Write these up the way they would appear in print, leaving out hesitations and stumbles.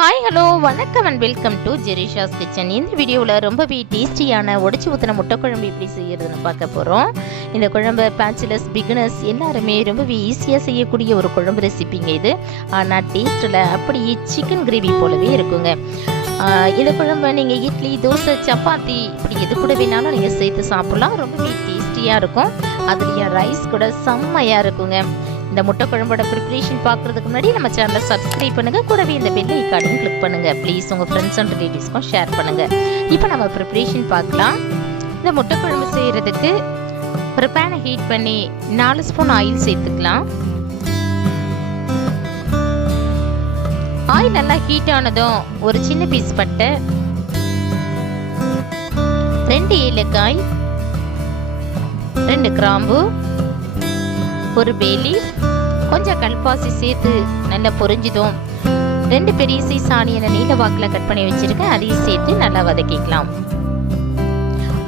Hi hello வணக்கம் and welcome to ஜெரிஷாஸ் kitchen. இந்த வீடியோவில் ரொம்பவே டேஸ்டியான உடச்சி ஊற்றின முட்டை குழம்பு எப்படி செய்யறதுன்னு பார்க்க போகிறோம். இந்த குழம்பு பேச்சுலர்ஸ் பிகினர்ஸ் எல்லாருமே ரொம்பவே ஈஸியாக செய்யக்கூடிய ஒரு குழம்பு ரெசிபிங்க இது. ஆனால் டேஸ்ட்டில் அப்படியே சிக்கன் கிரேவி போலவே இருக்குங்க. இந்த குழம்பு நீங்கள் இட்லி தோசை சப்பாத்தி இப்படி எது கூட வேணாலும் நீங்கள் சேர்த்து சாப்பிட்லாம். ரொம்பவே டேஸ்டியாக இருக்கும். அதுலேயும் ரைஸ் கூட செம்மையாக இருக்குங்க. இந்த முட்டை குழம்போட ப்ரிப்பரேஷன் பார்க்குறதுக்கு முன்னாடி நம்ம சேனலை சப்ஸ்கிரைப் பண்ணுங்கள். கூடவே இந்த பெல் ஐக்கானையும் கிளிக் பண்ணுங்கள். ப்ளீஸ் உங்கள் ஃப்ரெண்ட்ஸ் அண்ட் ரிலேட்டிவ்ஸ்க்கும் ஷேர் பண்ணுங்கள். இப்போ நம்ம ப்ரிப்பரேஷன் பார்க்கலாம். இந்த முட்டை குழம்பு செய்கிறதுக்கு ஒரு பேனை ஹீட் பண்ணி 4 ஸ்பூன் ஆயில் சேர்த்துக்கலாம். ஆயில் நல்லா ஹீட் ஆனதும் ஒரு சின்ன பீஸ் பட்டை, 2 ஏலக்காய், 2 கிராம்பு, ஒரு பே லீஃப், கொஞ்சம் கல்பாசி சேர்த்து நல்லா பொரிஞ்சதும் 2 பெரிய சைஸ் ஆனியனை நீல வாக்கில் கட் பண்ணி வச்சிருக்கேன். அதையும் சேர்த்து நல்லா வதக்கிக்கலாம்.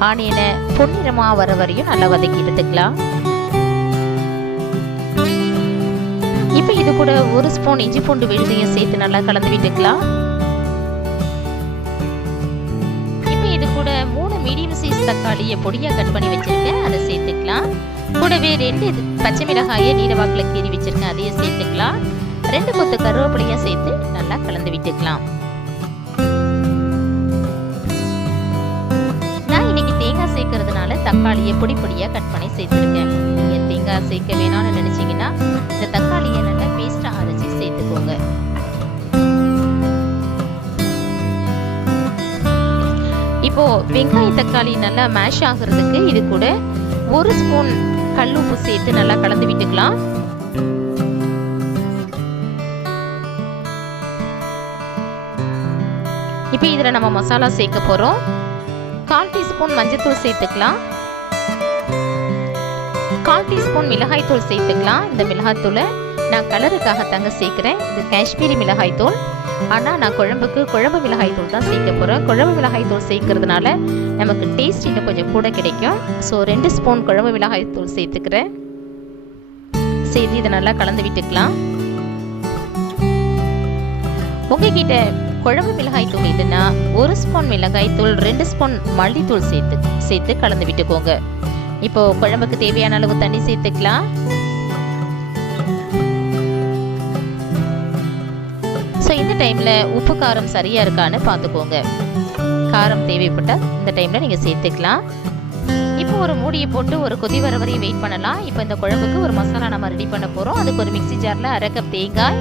ஆனியனை பொன்னிறமாக வர வரையும் நல்லா வதக்கி எடுத்துக்கலாம். இப்போ இது கூட 1 ஸ்பூன் இஞ்சி பூண்டு விழுதையும் சேர்த்து நல்லா கலந்து விட்டுக்கலாம். இப்போ இது கூட 3 மீடியம் சைஸ் தக்காளியை பொடியாக கட் பண்ணி வச்சிருக்கேன். அதை சேர்த்துக்கலாம். கூடவே 2 பச்சை மிளகாயை நீல வாக்கில் கீறி வச்சிருக்கேன். அதையும் சேர்த்துக்கலாம். 2 கொத்து கருவேப்பிலையும் சேர்த்து நல்லா கலந்து விட்டுக்கலாம். நான் இன்னைக்கு தேங்காய் சேர்க்கறதுனால தக்காளியை பொடி பொடியா கட் பண்ணி சேர்த்துருக்கேன். நீங்க தேங்காய் சேர்க்க வேணாம்னு நினைச்சீங்கன்னா இந்த தக்காளியை நல்லா பேஸ்டா அரைச்சி சேர்த்துக்கோங்க. இப்போ வெங்காய தக்காளி நல்லா மேஷ் ஆகுறதுக்கு இது கூட 1 ஸ்பூன் கல்லுப்பு சேர்த்து நல்லா கலந்து விட்டுக்கலாம். இப்போ இதுல நம்ம மசாலா சேர்க்க போறோம். 1/4 டீஸ்பூன் மஞ்சள்தூள் சேர்த்துக்கலாம். 1/4 டீஸ்பூன் மிளகாய் தூள் சேர்த்துக்கலாம். இந்த மிளகாய் தூளை நான் கலருக்காக தாங்க சேர்க்கிறேன். இது காஷ்மீரி மிளகாய் தூள். ஆனால் நான் குழம்பு மிளகாய் தூள் தான் சேர்க்க போகிறேன். குழம்பு மிளகாய் தூள் சேர்க்கறதுனால நமக்கு டேஸ்ட் இன்னும் கொஞ்சம் கூட கிடைக்கும். ஸோ 2 ஸ்பூன் குழம்பு மிளகாய் தூள் சேர்த்துக்கிறேன். சேர்த்து இதை நல்லா கலந்து விட்டுக்கலாம். உங்ககிட்ட குழம்பு மிளகாய் தூள் இல்லைன்னா 1 ஸ்பூன் மிளகாய் தூள் 2 ஸ்பூன் மல்லித்தூள் சேர்த்து கலந்து விட்டுக்கோங்க. இப்போ குழம்புக்கு தேவையான அளவு தண்ணி சேர்த்துக்கலாம். ஸோ இந்த டைமில் உப்பு காரம் சரியாக இருக்கான்னு பார்த்துக்கோங்க. காரம் தேவைப்பட்டால் இந்த டைமில் நீங்கள் சேர்த்துக்கலாம். இப்போ ஒரு மூடியை போட்டு ஒரு கொதி வர வரையும் வெயிட் பண்ணலாம். இப்போ இந்த குழம்புக்கு ஒரு மசாலா நம்ம ரெடி பண்ண போகிறோம். அதுக்கு ஒரு மிக்ஸி ஜாரில் 1/2 கப் தேங்காய்,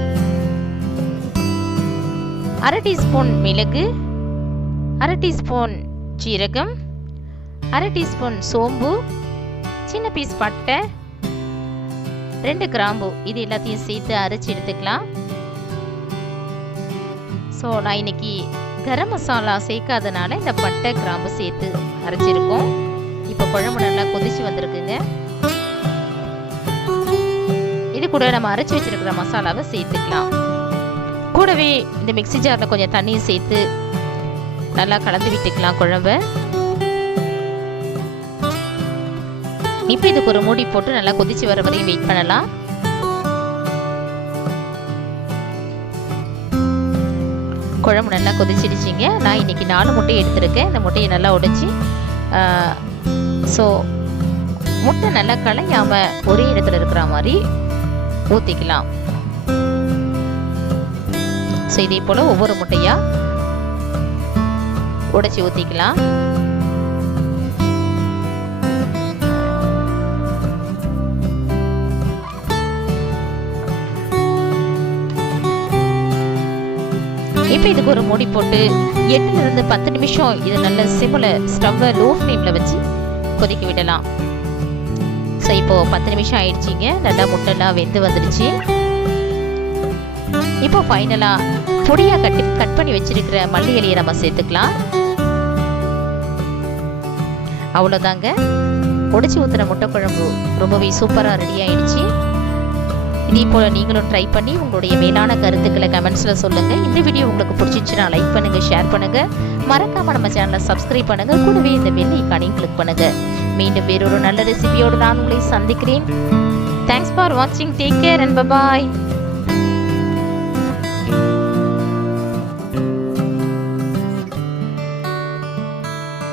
1/2 டீஸ்பூன் மிளகு, 1/2 டீஸ்பூன் ஜீரகம், 1/2 டீஸ்பூன் சோம்பு, சின்ன பீஸ் பட்டை, 2 கிராம்பு, இது எல்லாத்தையும் சேர்த்து அரைச்சி எடுத்துக்கலாம். ஸோ நான் இன்னைக்கு கரம் மசாலா சேர்க்காதனால இந்த பட்டை கிராம்பு சேர்த்து அரைச்சிருக்கோம். இப்போ குழம்பு நல்லா கொதிச்சு வந்திருக்குங்க. இது கூட நம்ம அரைச்சி வச்சிருக்கிற மசாலாவை சேர்த்துக்கலாம். கூடவே இந்த மிக்ஸி ஜாரில் கொஞ்சம் தண்ணியும் சேர்த்து நல்லா கலந்து விட்டுக்கலாம் குழம்பை. இப்போ இதுக்கு ஒரு மூடி போட்டு நல்லா கொதிச்சு வர வரையும் வெயிட் பண்ணலாம். குழம்பு நல்லா கொதிச்சிடுச்சிங்க. நான் இன்னைக்கு 4 முட்டையை எடுத்திருக்கேன். இந்த முட்டையை நல்லா உடைச்சி ஸோ முட்டை நல்லா கலையாமல் ஒரே இடத்துல இருக்கிற மாதிரி ஊற்றிக்கலாம். ஸோ இதே போல் ஒவ்வொரு முட்டையாக உடைச்சி ஊற்றிக்கலாம். இப்போ இதுக்கு ஒரு மூடி போட்டு 8 இருந்து 10 நிமிஷம் இது நல்ல சிம்ல ஸ்டவ்வை லோ ஃப்ளேமில் வச்சு கொதிக்க விடலாம். ஸோ இப்போ 10 நிமிஷம் ஆயிடுச்சிங்க. நல்லா முட்டைலாம் வெந்து வந்துடுச்சு. இப்போ ஃபைனலாக பொடியாக கட் பண்ணி வச்சிருக்கிற மல்லி இலையை நம்ம சேர்த்துக்கலாம். அவ்வளோதாங்க, உடைச்சி ஊற்றுன முட்டை குழம்பு ரொம்பவே சூப்பராக ரெடி ஆயிடுச்சு. இதே போல் நீங்களும் ட்ரை பண்ணி உங்களுடைய மேலான கருத்துக்களை கமெண்ட்ஸில் சொல்லுங்கள். இந்த வீடியோ உங்களுக்கு பிடிச்சிச்சுன்னா லைக் பண்ணுங்கள், ஷேர் பண்ணுங்கள். மறக்காமல் நம்ம சேனலை சப்ஸ்கிரைப் பண்ணுங்கள். கூடவே இந்த பெல் ஐகானையும் கிளிக் பண்ணுங்கள். மீண்டும் வேறொரு நல்ல ரெசிபியோடு நான் உங்களை சந்திக்கிறேன். தேங்க்ஸ் ஃபார் வாட்சிங். Take care and by.